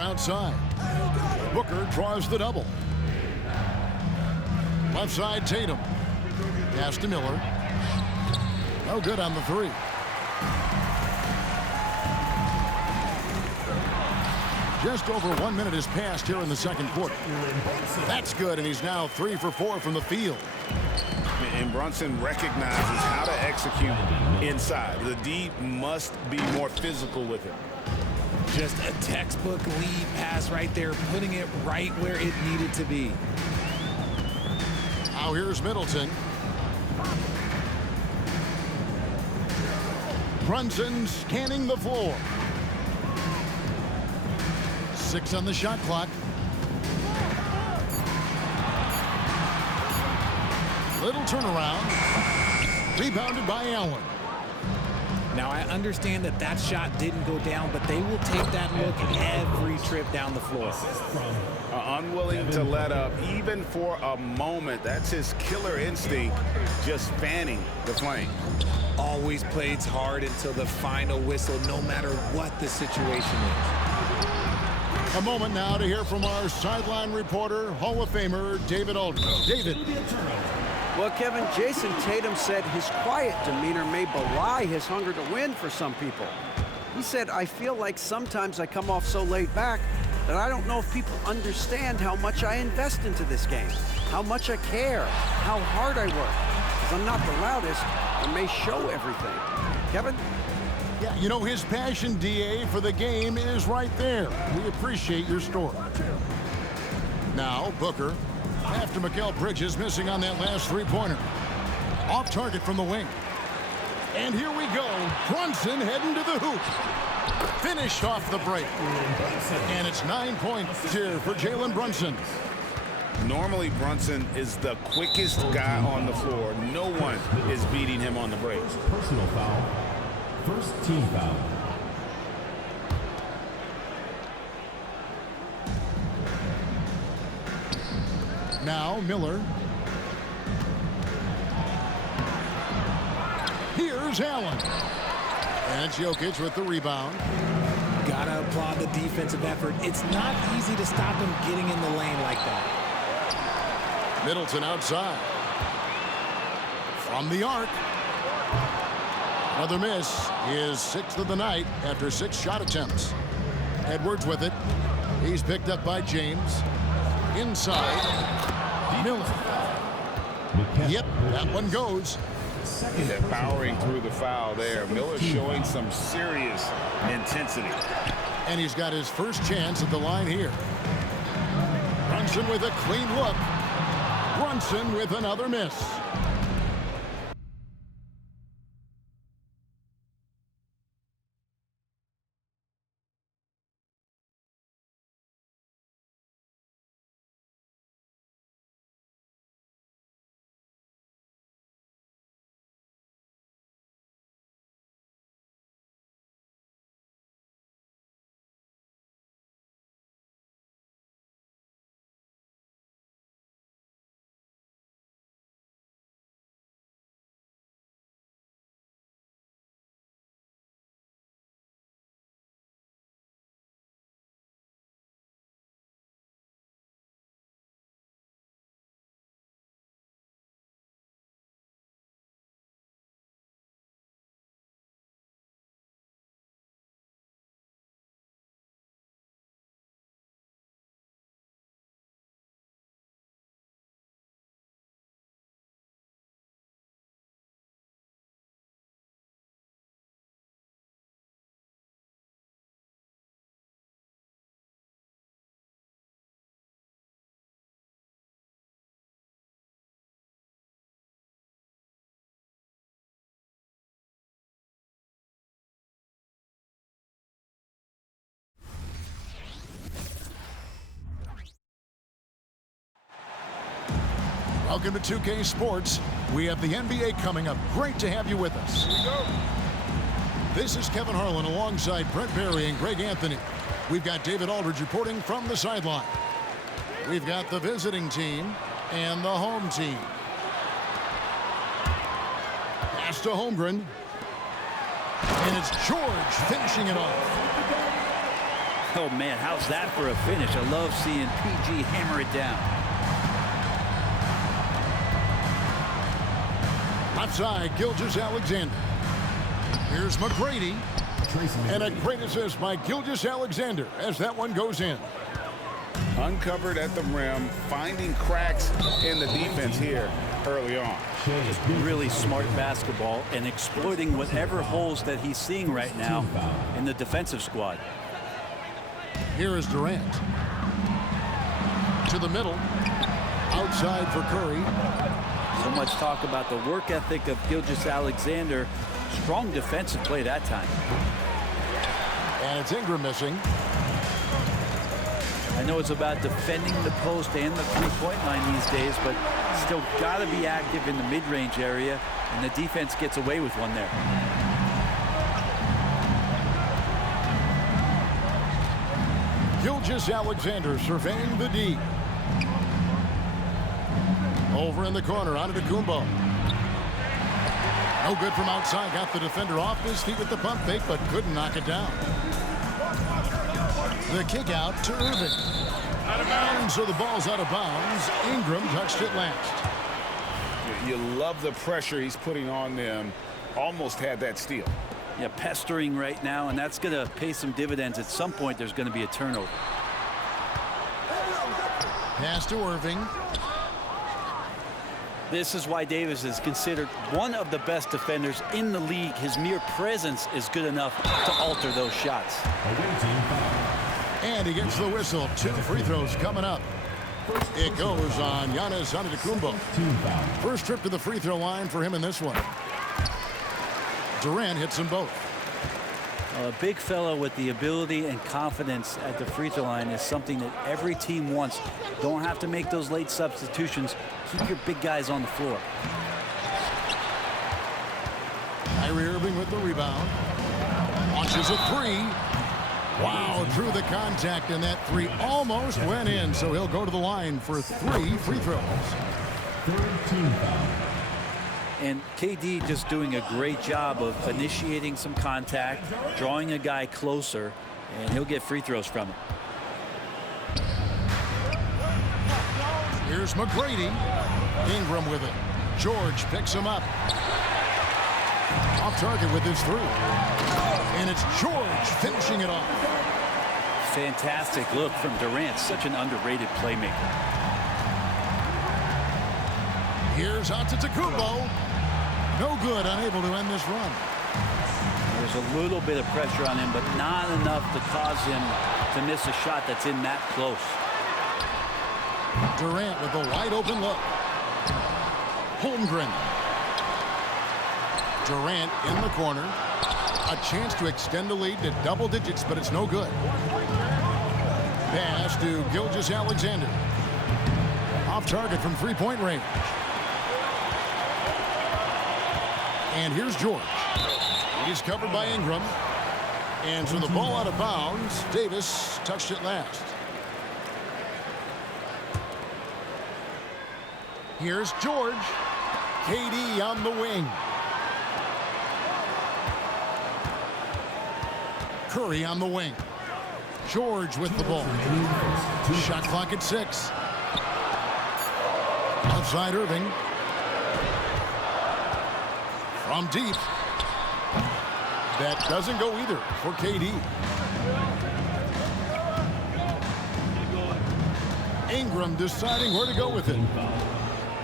Outside. Booker draws the double. Left side, Tatum. Pass to Miller. No good on the three. Just over 1 minute has passed here in the second quarter. That's good, and he's now 3 for 4 from the field. And Brunson recognizes how to execute inside. The D must be more physical with it. Just a textbook lead pass right there, putting it right where it needed to be. Now here's Middleton. Brunson scanning the floor. 6 on the shot clock. Little turnaround. Rebounded by Allen. Now, I understand that shot didn't go down, but they will take that look every trip down the floor. Unwilling to let up, even for a moment. That's his killer instinct, just fanning the flame. Always plays hard until the final whistle, no matter what the situation is. A moment now to hear from our sideline reporter, Hall of Famer David Aldridge. David. Well, Kevin, Jason Tatum said his quiet demeanor may belie his hunger to win for some people. He said, "I feel like sometimes I come off so laid back that I don't know if people understand how much I invest into this game, how much I care, how hard I work. Because I'm not the loudest, I may show everything." Kevin? Yeah, you know, his passion, DA, for the game is right there. We appreciate your story. Now, Booker. After Mikal Bridges missing on that last three-pointer. Off target from the wing. And here we go. Brunson heading to the hoop. Finished off the break. And it's 9 points here for Jalen Brunson. Normally, Brunson is the quickest guy on the floor. No one is beating him on the break. Personal foul. First team foul. Now Miller. Here's Allen. And Jokic with the rebound. Gotta applaud the defensive effort. It's not easy to stop him getting in the lane like that. Middleton outside. From the arc. Another miss. His 6th of the night after 6 shot attempts. Edwards with it. He's picked up by James. Inside. Miller. Yep, that one goes. Yeah, powering through the foul there. Miller's showing some serious intensity. And he's got his first chance at the line here. Brunson with a clean look. Brunson with another miss. Welcome to 2K Sports. We have the NBA coming up. Great to have you with us. Here we go. This is Kevin Harlan alongside Brent Barry and Greg Anthony. We've got David Aldridge reporting from the sideline. We've got the visiting team and the home team. Pass to Holmgren. And it's George finishing it off. Oh, man, how's that for a finish? I love seeing PG hammer it down. Outside, Gilgeous-Alexander. Here's McGrady. And a great assist by Gilgeous-Alexander as that one goes in. Uncovered at the rim, finding cracks in the defense here early on. Just really smart basketball and exploiting whatever holes that he's seeing right now in the defensive squad. Here is Durant. To the middle. Outside for Curry. So much talk about the work ethic of Gilgeous-Alexander. Strong defensive play that time. And it's Ingram missing. I know it's about defending the post and the three-point line these days, but still got to be active in the mid-range area, and the defense gets away with one there. Gilgeous-Alexander surveying the D. Over in the corner, Antetokounmpo. No good from outside. Got the defender off his feet with the pump fake, but couldn't knock it down. The kick out to Irving. And so the ball's out of bounds. Ingram touched it last. You love the pressure he's putting on them. Almost had that steal. Yeah, pestering right now, and that's going to pay some dividends. At some point, there's going to be a turnover. Pass to Irving. This is why Davis is considered one of the best defenders in the league. His mere presence is good enough to alter those shots. And he gets the whistle. 2 free throws coming up. It goes on Giannis Antetokounmpo. First trip to the free throw line for him in this one. Durant hits them both. A big fellow with the ability and confidence at the free throw line is something that every team wants. Don't have to make those late substitutions. Keep your big guys on the floor. Kyrie Irving with the rebound. Launches a three. Wow, through the contact, and that three almost went in. So he'll go to the line for 3 free throws. Third team foul. And KD just doing a great job of initiating some contact, drawing a guy closer, and he'll get free throws from it. Here's McGrady. Ingram with it. George picks him up. Off target with his 3. And it's George finishing it off. Fantastic look from Durant. Such an underrated playmaker. Here's Antetokounmpo. No good, unable to end this run. There's a little bit of pressure on him, but not enough to cause him to miss a shot that's in that close. Durant with a wide open look. Holmgren. Durant in the corner. A chance to extend the lead to double digits, but it's no good. Pass to Gilgeous-Alexander. Off target from three-point range. And here's George. He's covered by Ingram. And so the ball out of bounds. Davis touched it last. Here's George. KD on the wing. Curry on the wing. George with the ball. Shot clock at 6. Outside Irving. From deep. That doesn't go either for KD. Ingram deciding where to go with it.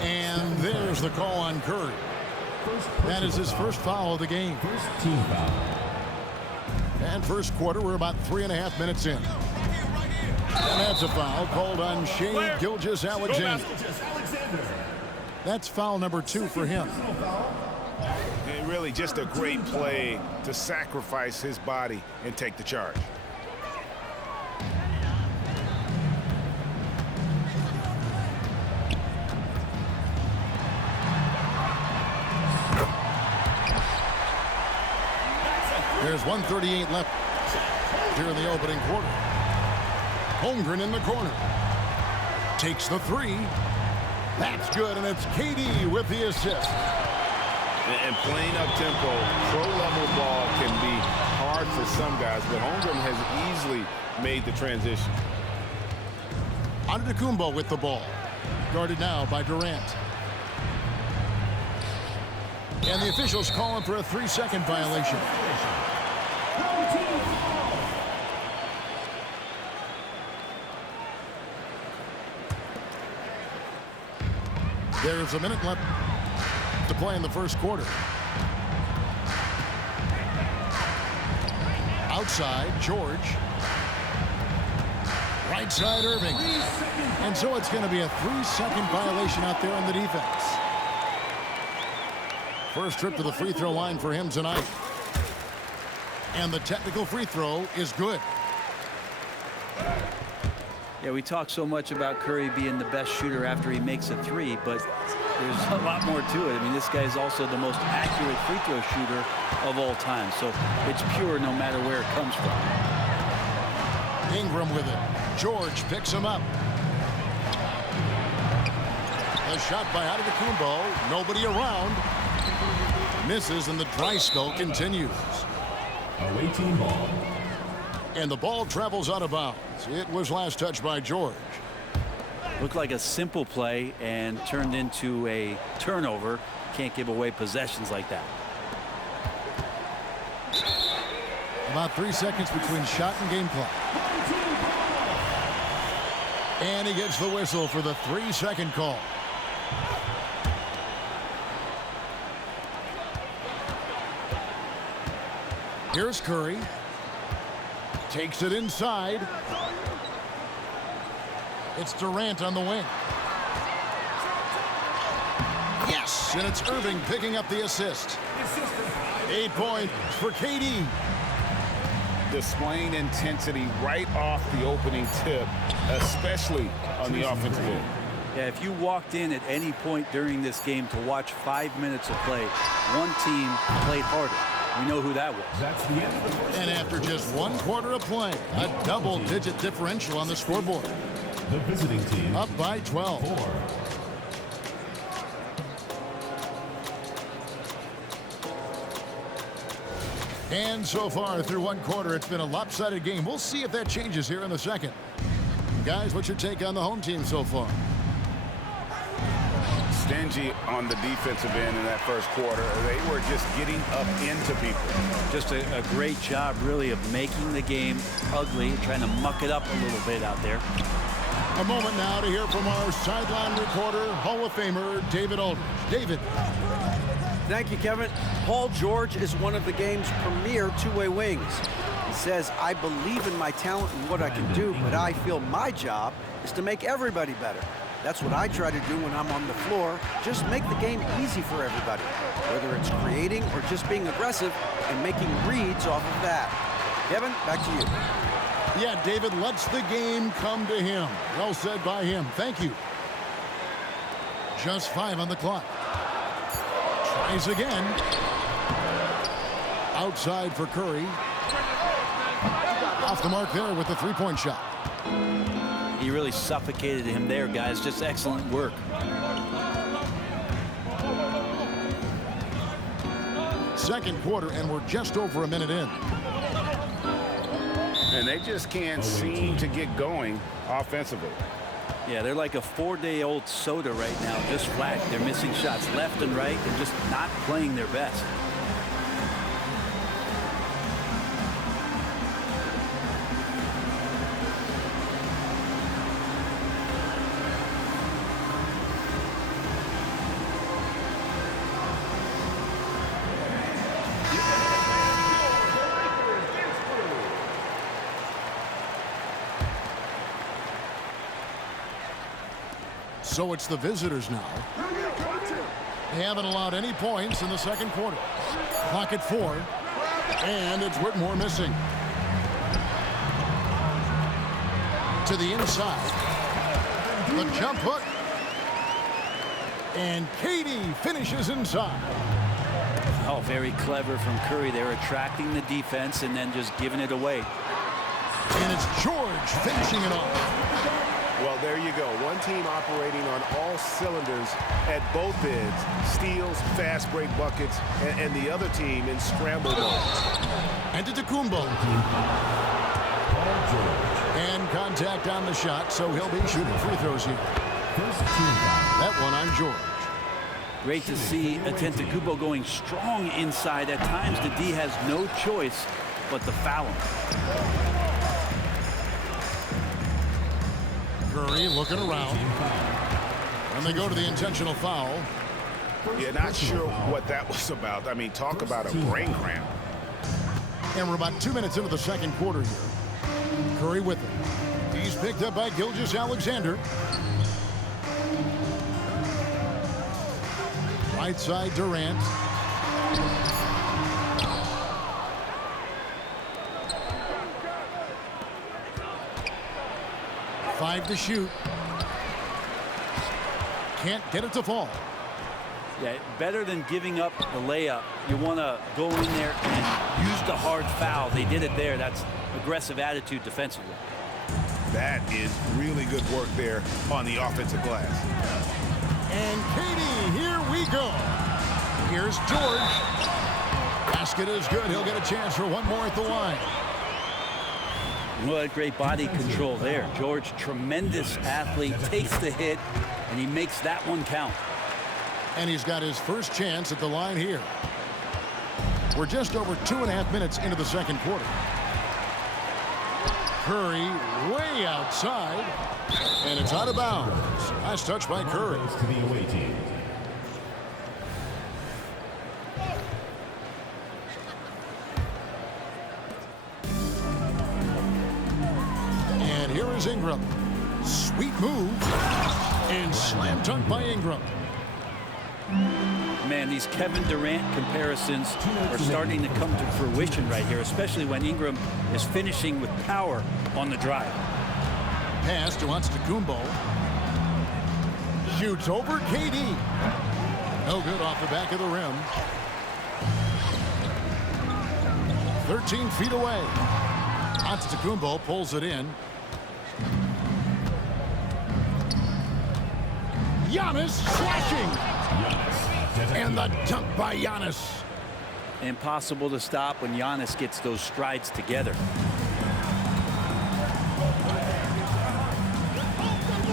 And there's the call on Curry. That is his first foul of the game. First team foul. And first quarter, we're about 3.5 minutes in. And that's a foul called on Shai Gilgeous-Alexander. That's foul number 2 for him. And really just a great play to sacrifice his body and take the charge. There's 1:38 left here in the opening quarter. Holmgren in the corner. Takes the 3. That's good, and it's KD with the assist. And playing up-tempo, pro-level ball can be hard for some guys, but Holmgren has easily made the transition. Antetokounmpo with the ball. Guarded now by Durant. And the officials calling for a 3-second violation. There's a minute left to play in the first quarter. Outside, George. Right side, Irving. And so it's going to be a 3-second violation out there on the defense. First trip to the free throw line for him tonight. And the technical free throw is good. Yeah, we talk so much about Curry being the best shooter after he makes a three, but there's a lot more to it. I mean, this guy is also the most accurate free throw shooter of all time. So it's pure no matter where it comes from. Ingram with it. George picks him up. A shot by Antetokounmpo. Nobody around. Misses, and the dry spell continues. Away team ball. And the ball travels out of bounds. It was last touched by George. Looked like a simple play and turned into a turnover. Can't give away possessions like that. About 3 seconds between shot and game clock. And he gets the whistle for the 3-second call. Here's Curry. Takes it inside. It's Durant on the wing. Yes, and it's Irving picking up the assist. 8 points for KD. Displaying intensity right off the opening tip, especially on the offensive end. Yeah, if you walked in at any point during this game to watch 5 minutes of play, one team played harder. We know who that was. That's the end of the first. And after just 1 quarter of play, a double-digit differential on the scoreboard. The visiting team Up by 12. 4. And so far through 1 quarter, it's been a lopsided game. We'll see if that changes here in the second. Guys, what's your take on the home team so far? Stingy on the defensive end in that first quarter. They were just getting up into people. Just a great job, really, of making the game ugly, trying to muck it up a little bit out there. A moment now to hear from our sideline reporter, Hall of Famer David Aldridge. David. Thank you, Kevin. Paul George is one of the game's premier two-way wings. He says, I believe in my talent and what I can do, but I feel my job is to make everybody better. That's what I try to do when I'm on the floor. Just make the game easy for everybody, whether it's creating or just being aggressive and making reads off of that. Kevin, back to you. Yeah, David lets the game come to him. Well said by him. Thank you. Just 5 on the clock. Tries again. Outside for Curry. Off the mark there with the 3-point shot. He really suffocated him there, guys. Just excellent work. Second quarter, and we're just over a minute in. And they just can't seem to get going offensively. Yeah, they're like a 4-day-old soda right now, just flat. They're missing shots left and right and just not playing their best. So it's the visitors now. They haven't allowed any points in the second quarter. Clock at 4. And it's Whitmore missing. To the inside. The jump hook. And KD finishes inside. Oh, very clever from Curry. They're attracting the defense and then just giving it away. And it's George finishing it off. Well, there you go. One team operating on all cylinders at both ends. Steals, fast break buckets, and the other team in scramble mode. Antetokounmpo. And contact on the shot, so he'll be shooting free throws here. That one on George. Great to see Antetokounmpo going strong inside. At times, the D has no choice but to foul him. Curry looking around. And they go to the intentional foul. Yeah, not sure what that was about. I mean, talk about a brain cramp. And we're about 2 minutes into the second quarter here. Curry with it. He's picked up by Gilgeous-Alexander. Right side, Durant. Five to shoot. Can't get it to fall. Yeah, better than giving up the layup. You want to go in there and use the hard foul. They did it there. That's aggressive attitude defensively. That is really good work there on the offensive glass. And Katie, here we go. Here's George. Basket is good. He'll get a chance for one more at the line. What great body control there. George, tremendous athlete, takes the hit, and he makes that one count. And he's got his first chance at the line here. We're just over 2.5 minutes into the second quarter. Curry way outside, and it's out of bounds. Nice touch by Curry. To the away team. And here is Ingram. Sweet move. And slam dunk by Ingram. Man, these Kevin Durant comparisons are starting to come to fruition right here, especially when Ingram is finishing with power on the drive. Pass to Antetokounmpo. Shoots over KD. No good off the back of the rim. 13 feet away. Antetokounmpo pulls it in. Giannis slashing. And the dunk by Giannis. Impossible to stop when Giannis gets those strides together.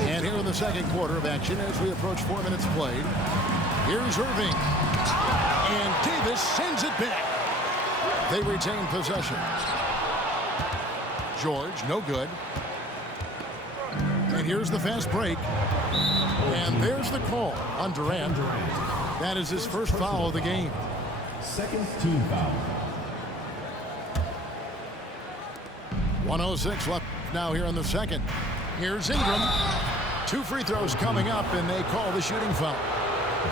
And here in the second quarter of action as we approach 4 minutes played. Here's Irving. And Davis sends it back. They retain possession. George, no good. And here's the fast break. And there's the call on Durant. That is his first foul of the game. Second team foul. 1:06 left now here in the second. Here's Ingram. 2 free throws coming up, and they call the shooting foul.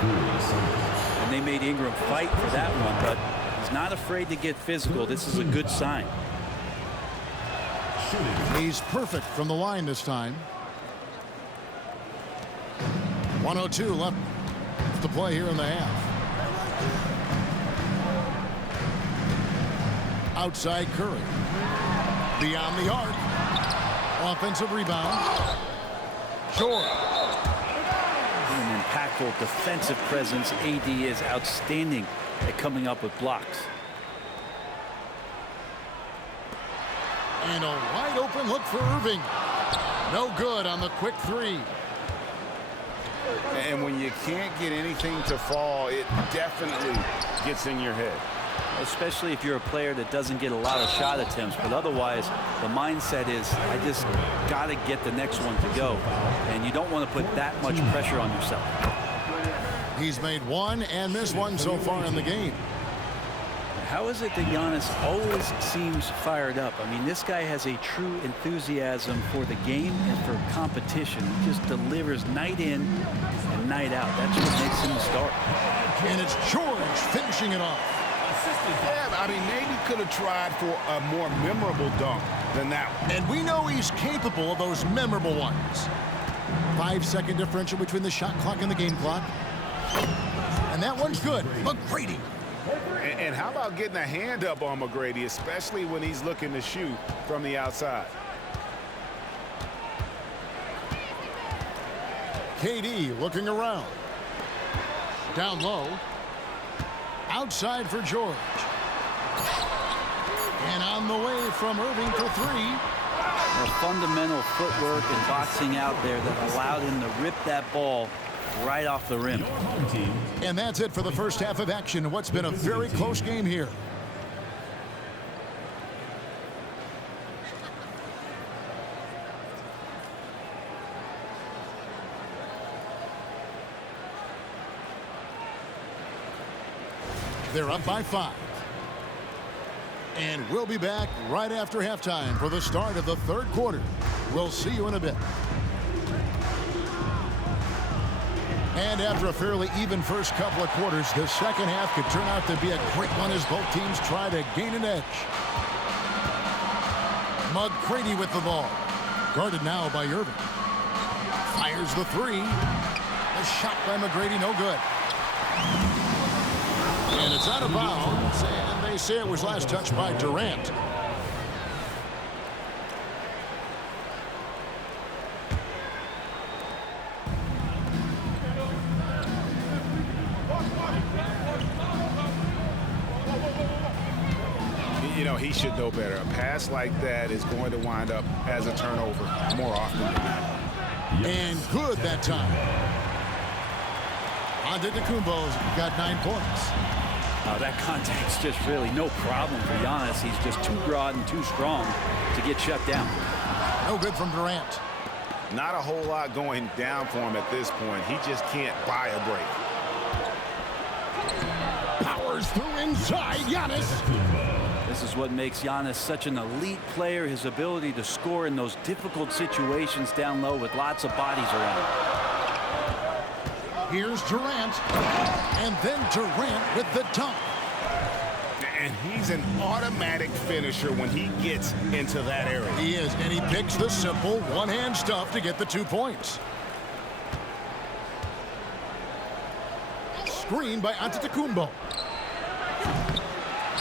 And they made Ingram fight for that one, but he's not afraid to get physical. This is a good sign. He's perfect from the line this time. 1:02 left to play here in the half. Outside Curry. Beyond the arc. Offensive rebound. George. An impactful defensive presence. AD is outstanding at coming up with blocks. And a wide open look for Irving. No good on the quick three. And when you can't get anything to fall, it definitely gets in your head. Especially if you're a player that doesn't get a lot of shot attempts, but otherwise the mindset is I just got to get the next one to go, and you don't want to put that much pressure on yourself. He's made one and missed one so far in the game. How is it that Giannis always seems fired up? I mean, this guy has a true enthusiasm for the game and for competition. He just delivers night in and night out. That's what makes him a star. And it's George finishing it off. Yeah, I mean, maybe could have tried for a more memorable dunk than that one. And we know he's capable of those memorable ones. 5-second differential between the shot clock and the game clock. And that one's good. McGrady. And how about getting a hand up on McGrady, especially when he's looking to shoot from the outside? KD looking around. Down low. Outside for George. And on the way from Irving for three. The fundamental footwork and boxing out there that allowed him to rip that ball right off the rim. And that's it for the first half of action. What's been a very close game here. They're up by 5. And we'll be back right after halftime for the start of the third quarter. We'll see you in a bit. And after a fairly even first couple of quarters, the second half could turn out to be a great one as both teams try to gain an edge. McGrady with the ball. Guarded now by Irving. Fires the three. A shot by McGrady, no good. And it's out of bounds, and they say it was last touched by Durant. You know, he should know better. A pass like that is going to wind up as a turnover more often than not. And good that time. Antetokounmpo's got 9 points. That contact's just really no problem for Giannis. He's just too broad and too strong to get shut down. No good from Durant. Not a whole lot going down for him at this point. He just can't buy a break. Powers through inside. Giannis. This is what makes Giannis such an elite player, his ability to score in those difficult situations down low with lots of bodies around. Here's Durant. And then Durant with the dunk. And he's an automatic finisher when he gets into that area. He is, and he picks the simple one-hand stuff to get the 2 points. Screen by Antetokounmpo.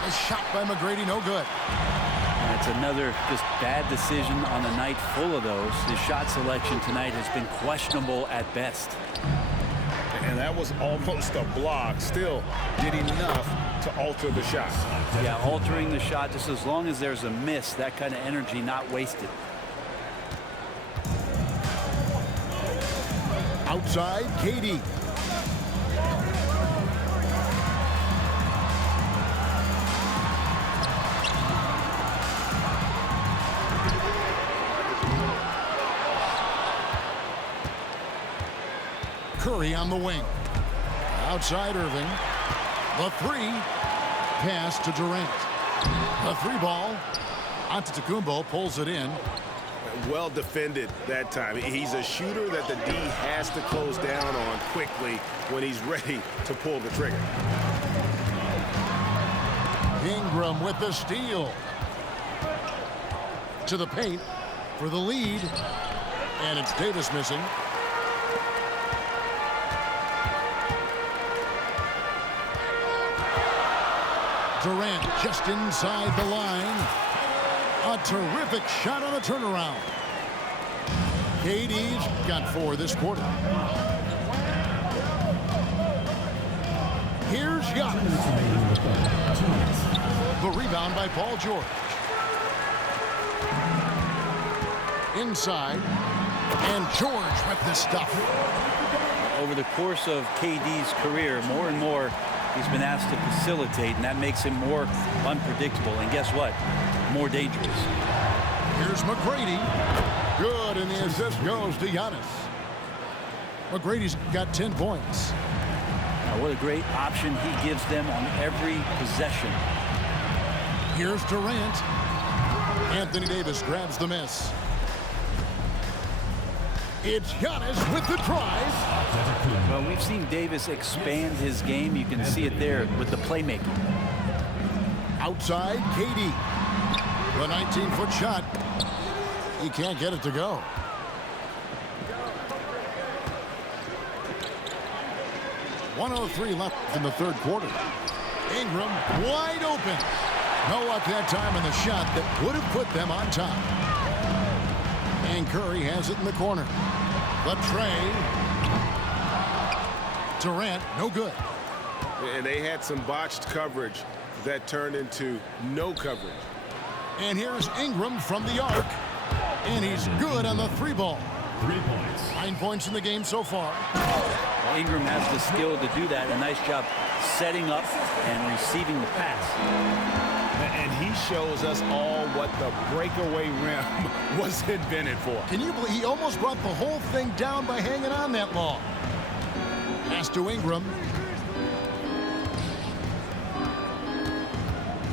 A shot by McGrady, no good. That's another just bad decision on a night full of those. His shot selection tonight has been questionable at best. And that was almost a block. Still did enough to alter the shot. Yeah, altering the shot just as long as there's a miss, that kind of energy not wasted. Outside, KD. Curry on the wing. Outside Irving. The three. Pass to Durant. The three ball. Antetokounmpo pulls it in. Well defended that time. He's a shooter that the D has to close down on quickly when he's ready to pull the trigger. Ingram with the steal. To the paint for the lead. And it's Davis missing. Durant just inside the line. A terrific shot on the turnaround. KD's got 4 this quarter. Here's Giannis. The rebound by Paul George. Inside. And George with the stuff. Over the course of KD's career, more and more he's been asked to facilitate, and that makes him more unpredictable. And guess what? More dangerous. Here's McGrady. Good, and the assist goes to Giannis. McGrady's got 10 points. Now, what a great option he gives them on every possession. Here's Durant. Anthony Davis grabs the miss. It's Giannis with the drive. Well, we've seen Davis expand his game. You can see it there with the playmaking. Outside, KD. The 19-foot shot. He can't get it to go. .103 left in the third quarter. Ingram wide open. No luck that time in the shot that would have put them on top. And Curry has it in the corner. The tray. Durant, no good. And they had some botched coverage that turned into no coverage. And here's Ingram from the arc. And he's good on the 3-ball. 3 points. 9 points in the game so far. Well, Ingram has the skill to do that. A nice job setting up and receiving the pass. And he shows us all what the breakaway rim was invented for. Can you believe he almost brought the whole thing down by hanging on that long? Pass to Ingram.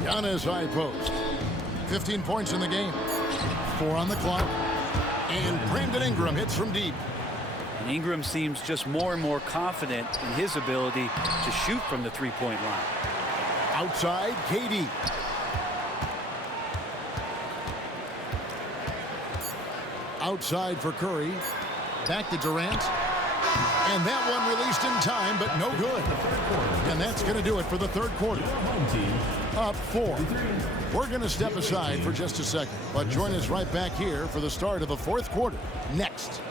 Giannis high post. 15 points in the game. 4 on the clock. And Brandon Ingram hits from deep. And Ingram seems just more and more confident in his ability to shoot from the 3-point line. Outside, KD. Outside for Curry. Back to Durant. And that one released in time, but no good. And that's going to do it for the third quarter. Up 4. We're going to step aside for just a second, but join us right back here for the start of the fourth quarter next.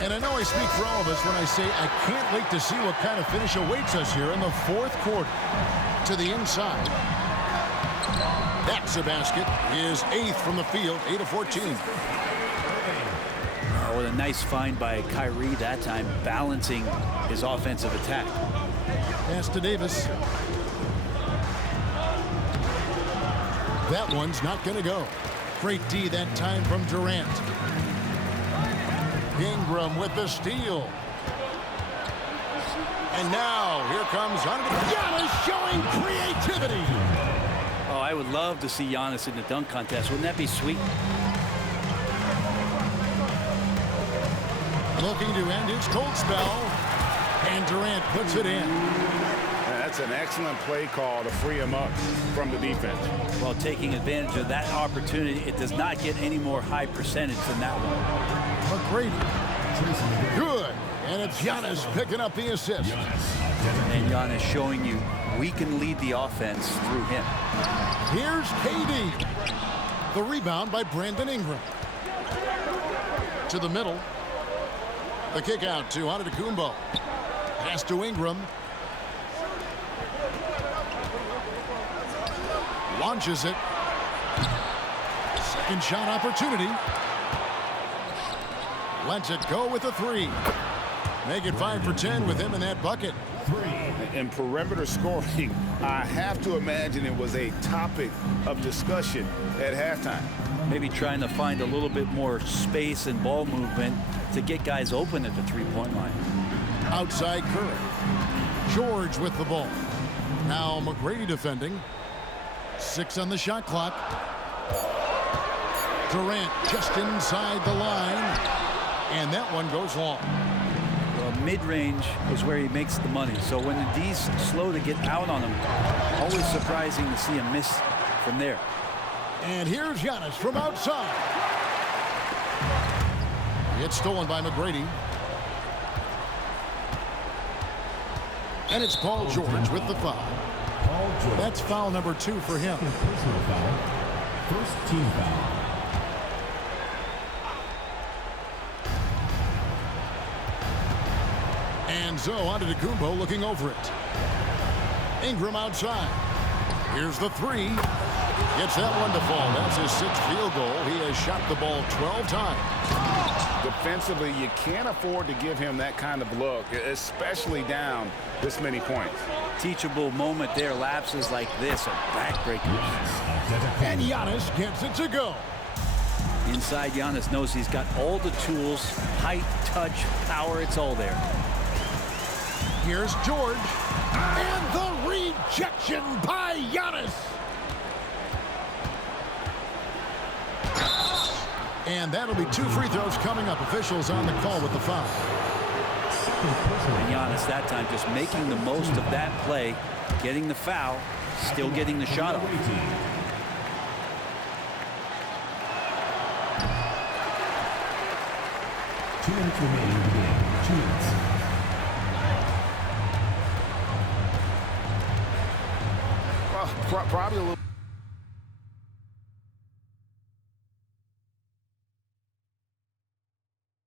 And I know I speak for all of us when I say I can't wait to see what kind of finish awaits us here in the fourth quarter. To the inside. That's a basket. His 8th from the field, 8 of 14. Oh, what a nice find by Kyrie that time, balancing his offensive attack. Pass to Davis. That one's not going to go. Great D that time from Durant. Ingram with the steal. And now, here comes Giannis showing creativity. Oh, I would love to see Giannis in the dunk contest. Wouldn't that be sweet? Looking to end his cold spell. And Durant puts it in. That's an excellent play call to free him up from the defense. Well, taking advantage of that opportunity, it does not get any more high percentage than that one. McGrady. Good. And it's Giannis picking up the assist. And Giannis showing you we can lead the offense through him. Here's KD. The rebound by Brandon Ingram. To the middle. The kick out to Antetokounmpo. Pass to Ingram. Launches it. Second shot opportunity. Lets it go with a 3. Make it 5 for 10 with him in that bucket. 3. And perimeter scoring, I have to imagine it was a topic of discussion at halftime. Maybe trying to find a little bit more space and ball movement to get guys open at the 3-point line. Outside Curry. George with the ball. Now McGrady defending. 6 on the shot clock. Durant just inside the line. And that one goes long. Well, mid-range is where he makes the money. So when the D's slow to get out on him, always surprising to see him miss from there. And here's Giannis from outside. It's stolen by McGrady. And it's Paul George with the foul. That's foul number 2 for him. Personal foul. First team foul. And so Antetokounmpo looking over it. Ingram outside. Here's the 3. Gets that one to fall. That's his 6th field goal. He has shot the ball 12 times. Defensively, you can't afford to give him that kind of look, especially down this many points. Teachable moment there. Lapses like this are backbreakers. And Giannis gets it to go. Inside, Giannis knows he's got all the tools, height, touch, power. It's all there. Here's George. And the rejection by Giannis. And that'll be 2 free throws coming up. Officials on the call with the foul. And Giannis that time just making the most of that play, getting the foul, still getting the shot off. 2 minutes remaining in the game. 2 minutes. Probably a little